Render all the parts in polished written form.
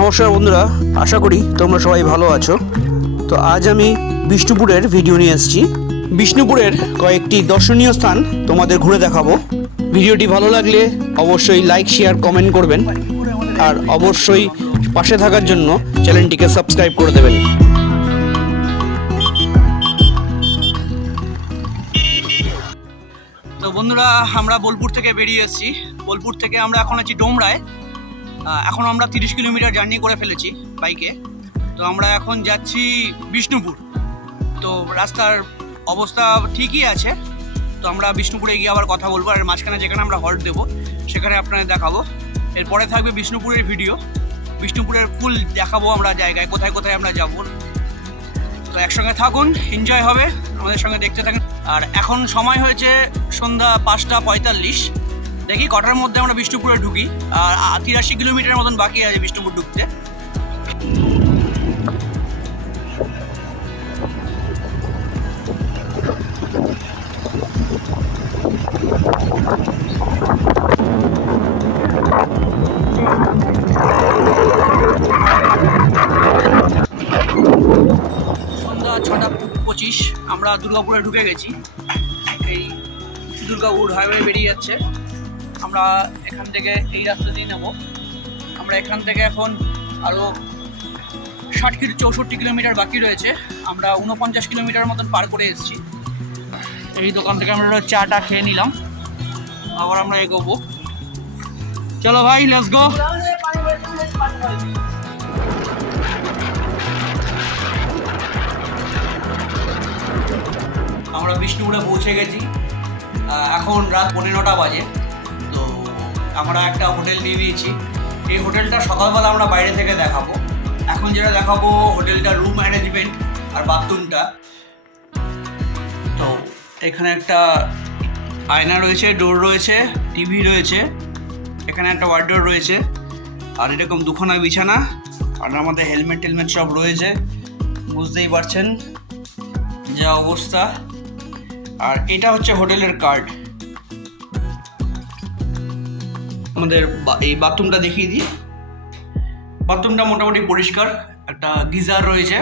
নমস্কার বন্ধুরা, আশা করি তোমরা সবাই ভালো আছো। তো আজ আমি বিষ্ণুপুরের ভিডিও নিয়ে এসেছি। বিষ্ণুপুরের কয়েকটি দর্শনীয় স্থান তোমাদের ঘুরে দেখাবো। ভিডিওটি ভালো লাগলে অবশ্যই লাইক, শেয়ার, কমেন্ট করবেন আর অবশ্যই পাশে থাকার জন্য চ্যানেলটিকে সাবস্ক্রাইব করে দেবেন। তো বন্ধুরা, আমরা বোলপুর থেকে বেরিয়ে এসেছি। বোলপুর থেকে আমরা এখন আছি ডোমরায়। এখন আমরা 30 কিলোমিটার জার্নি করে ফেলেছি বাইকে। তো আমরা এখন যাচ্ছি বিষ্ণুপুর। তো রাস্তার অবস্থা ঠিকই আছে। তো আমরা বিষ্ণুপুরে গিয়ে আবার কথা বলবো, আর মাঝখানে যেখানে আমরা হল্ট দেবো সেখানে আপনাদের দেখাবো। এরপরে থাকবে বিষ্ণুপুরের ভিডিও, বিষ্ণুপুরের ফুল দেখাবো আমরা জায়গায় কোথায় কোথায় আমরা যাব। তো একসঙ্গে থাকুন, এনজয় হবে, আমাদের সঙ্গে দেখতে থাকুন। আর এখন সময় হয়েছে সন্ধ্যা 5:45। দেখি কটার মধ্যে আমরা বিষ্ণুপুরে ঢুকি। আর 83 কিলোমিটার মতন বাকি আছে বিষ্ণুপুর ঢুকতে। সন্ধ্যা 6:25 আমরা দুর্গাপুরে ঢুকে গেছি। এই দুর্গাপুর হাইওয়ে বেরিয়ে যাচ্ছে। আমরা এখান থেকে এই রাস্তা দিয়ে নেব। আমরা এখান থেকে এখন আরও 64 কিলোমিটার বাকি রয়েছে। আমরা 49 কিলোমিটার মতন পার করে এসেছি। এই দোকান থেকে আমরা চাটা খেয়ে নিলাম, আবার আমরা এগোবো। চলো ভাই, লেটস গো। আমরা বিষ্ণুপুরে পৌঁছে গেছি। এখন রাত 9:15 বাজে। তো আমরা একটা হোটেল নিয়ে নিয়েছি। এই হোটেলটা সকালবেলা আমরা বাইরে থেকে দেখাবো। এখন যেটা দেখাবো হোটেলটার রুম অ্যারেঞ্জমেন্ট আর বাথরুমটা। তো এখানে একটা আয়না রয়েছে, ডোর রয়েছে, টিভি রয়েছে, এখানে একটা ওয়ার্ডরোব রয়েছে, আর এরকম দুখানা বিছানা, আর আমাদের হেলমেট সব রয়েছে। বুঝতেই পারছেন যা অবস্থা। আর এটা হচ্ছে হোটেলের কার্ড। আমাদের এই বাথরুমটা দেখিয়ে দিই। বাথরুমটা মোটামুটি পরিষ্কার, একটা গিজার রয়েছে,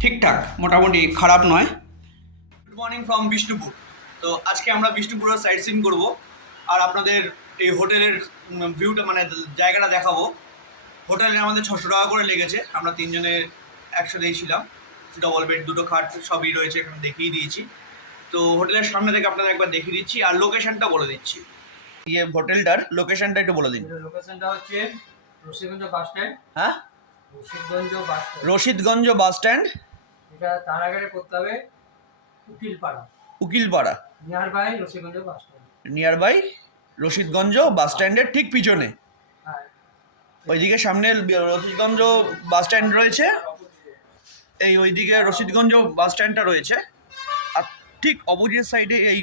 ঠিকঠাক, মোটামুটি খারাপ নয়। Good morning from Bishnupur. তো আজকে আমরা বিষ্ণুপুরের সাইট সিন করবো আর আপনাদের এই হোটেলের ভিউটা মানে জায়গাটা দেখাবো। হোটেলে আমাদের 600 টাকা করে লেগেছে। আমরা তিনজনে একসাথেই ছিলাম। ডবল বেড, দুটো খাট সবই রয়েছে, এখানে দেখিয়ে দিয়েছি। তো হোটেলের সামনে থেকে আপনাদের একবার দেখিয়ে দিচ্ছি আর লোকেশনটা বলে দিচ্ছি। এই হোটেলটার লোকেশনটা একটু বলে দিন। লোকেশনটা হচ্ছে রশিদগঞ্জ বাস স্ট্যান্ড। হ্যাঁ, Rashidganj bus stand. Rashidganj bus stand. এটা তারাগাড়ে করতে হবে Ukilpara. Ukilpara, near by Rashidganj bus stand. Near by Rashidganj bus স্ট্যান্ডের ঠিক পিছনে। হ্যাঁ, ওইদিকে সামনে রশিদগঞ্জ বাস স্ট্যান্ড রয়েছে, এই ওইদিকে রশিদগঞ্জ বাস স্ট্যান্ডটা রয়েছে, আর ঠিক অপোজিট সাইডে এই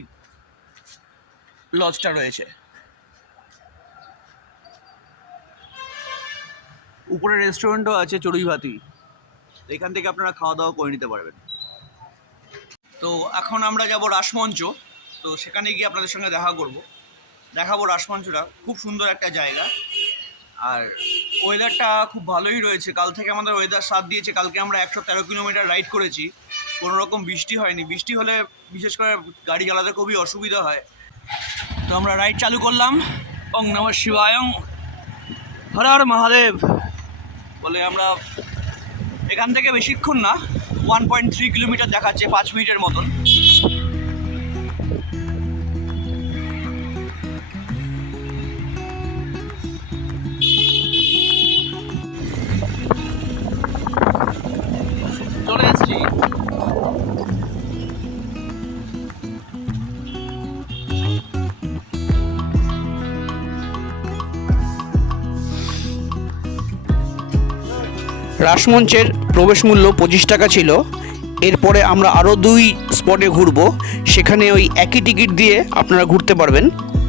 লজটা রয়েছে। উপরে রেস্টুরেন্টও আছে, চড়ুইভাতি। এখান থেকে আপনারা খাওয়া দাওয়া করে নিতে পারবেন। তো এখন আমরা যাব রাসমঞ্চ। তো সেখানে গিয়ে আপনাদের সঙ্গে দেখাবো রাসমঞ্চটা। খুব সুন্দর একটা জায়গা, আর ওয়েদারটা খুব ভালোই রয়েছে। কাল থেকে আমাদের ওয়েদার সাথ দিয়েছে। কালকে আমরা 113 কিলোমিটার রাইড করেছি, কোনো রকম বৃষ্টি হয়নি। বৃষ্টি হলে বিশেষ করে গাড়ি চালাতে খুবই অসুবিধা হয়। তো আমরা রাইড চালু করলাম। ওং নমঃ শিবায়ং, হর হর মহাদেব বলে আমরা এখান থেকে বেশিক্ষণ না, 1.3 কিলোমিটার দেখাচ্ছে, 5 মিনিটের মতন। চলে এসছি। রাসমঞ্চের প্রবেশ মূল্য 25 টাকা ছিল। এরপরে আমরা আরও 2 স্পটে ঘুরবো, সেখানে ওই একই টিকিট দিয়ে আপনারা ঘুরতে পারবেন।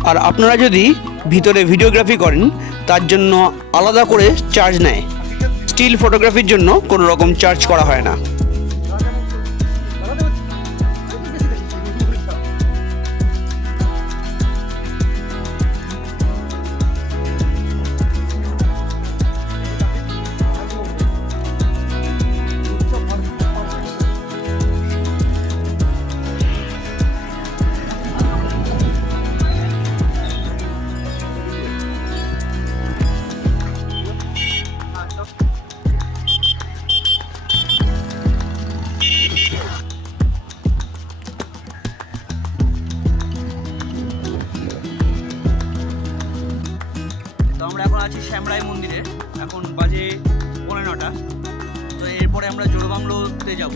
আর আপনারা যদি ভিতরে ভিডিওগ্রাফি করেন তার জন্য আলাদা করে চার্জ নেয়। স্টিল ফটোগ্রাফির জন্য কোনো রকম চার্জ করা হয় না। আছি শ্যামরাই মন্দিরে, এখন বাজে 9:30। তো এরপরে আমরা জোড়বাংলোতে যাব।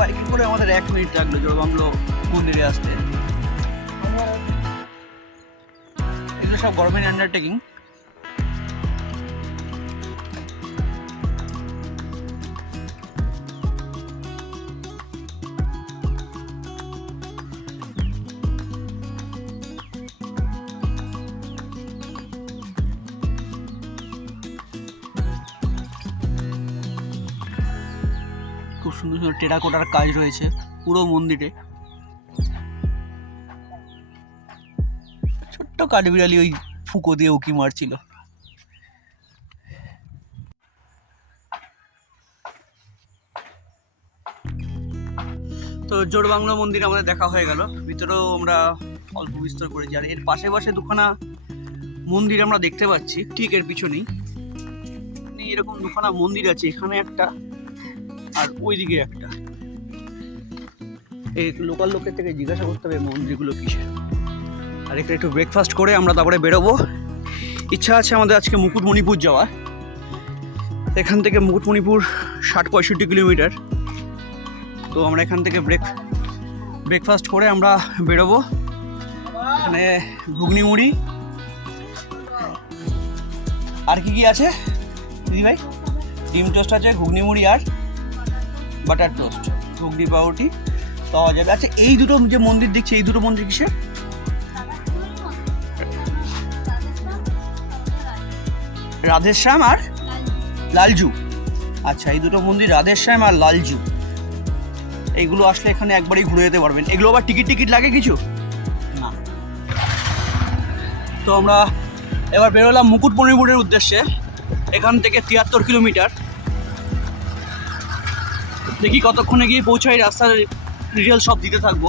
বাইকে করে আমাদের 1 মিনিট লাগলো জোড়বাংলো মন্দিরে আসতে। এগুলো সব গভর্নমেন্ট আন্ডারটেকিং। খুব সুন্দর সুন্দর টেরাকোটার কাজ রয়েছে পুরো মন্দিরে। ছোট্ট কাঠবিড়ালি ওই ফুকো দিয়ে উকি মারছিল। তো জোড়বাংলো মন্দির আমাদের দেখা হয়ে গেল, ভিতরেও আমরা অল্প বিস্তর করেছি। আর এর পাশে পাশে দুখানা মন্দির আমরা দেখতে পাচ্ছি, ঠিক এর পিছনেই এরকম দুখানা মন্দির আছে, এখানে একটা আর ওইদিকে একটা। এই লোকাল লোকের থেকে জিজ্ঞাসা করতে হবে মন্দিরগুলো কিসের। আর এখানে একটু ব্রেকফাস্ট করে আমরা তারপরে বেরোবো। ইচ্ছা আছে আমাদের আজকে মুকুটমণিপুর যাওয়ার। এখান থেকে মুকুটমণিপুর 60-65 কিলোমিটার। তো আমরা এখান থেকে ব্রেকফাস্ট করে আমরা বেরোবো। এখানে ঘুগনি মুড়ি আর কি আছে দিদি ভাই? ডিম টোস্ট আছে, ঘুগনি মুড়ি আর বাটার টোস্ট, ঘুগনি পাউরুটি পাওয়া যাবে। আচ্ছা, এই দুটো যে মন্দির দেখছি, এই দুটো মন্দির কিসের? রাধেশ্যাম আর লালজু। আচ্ছা, এই দুটো মন্দির রাধেশ্যাম আর লালজু। এইগুলো আসলে এখানে একবারই ঘুরে যেতে পারবেন। এগুলো আবার টিকিট লাগে কিছু না। তো আমরা এবার বেরোলাম মুকুটমণিপুরের উদ্দেশ্যে। এখান থেকে 73 কিলোমিটার। দেখি কতক্ষণে গিয়ে পৌঁছাই, রাস্তার ডিটেল সব দিতে থাকবো।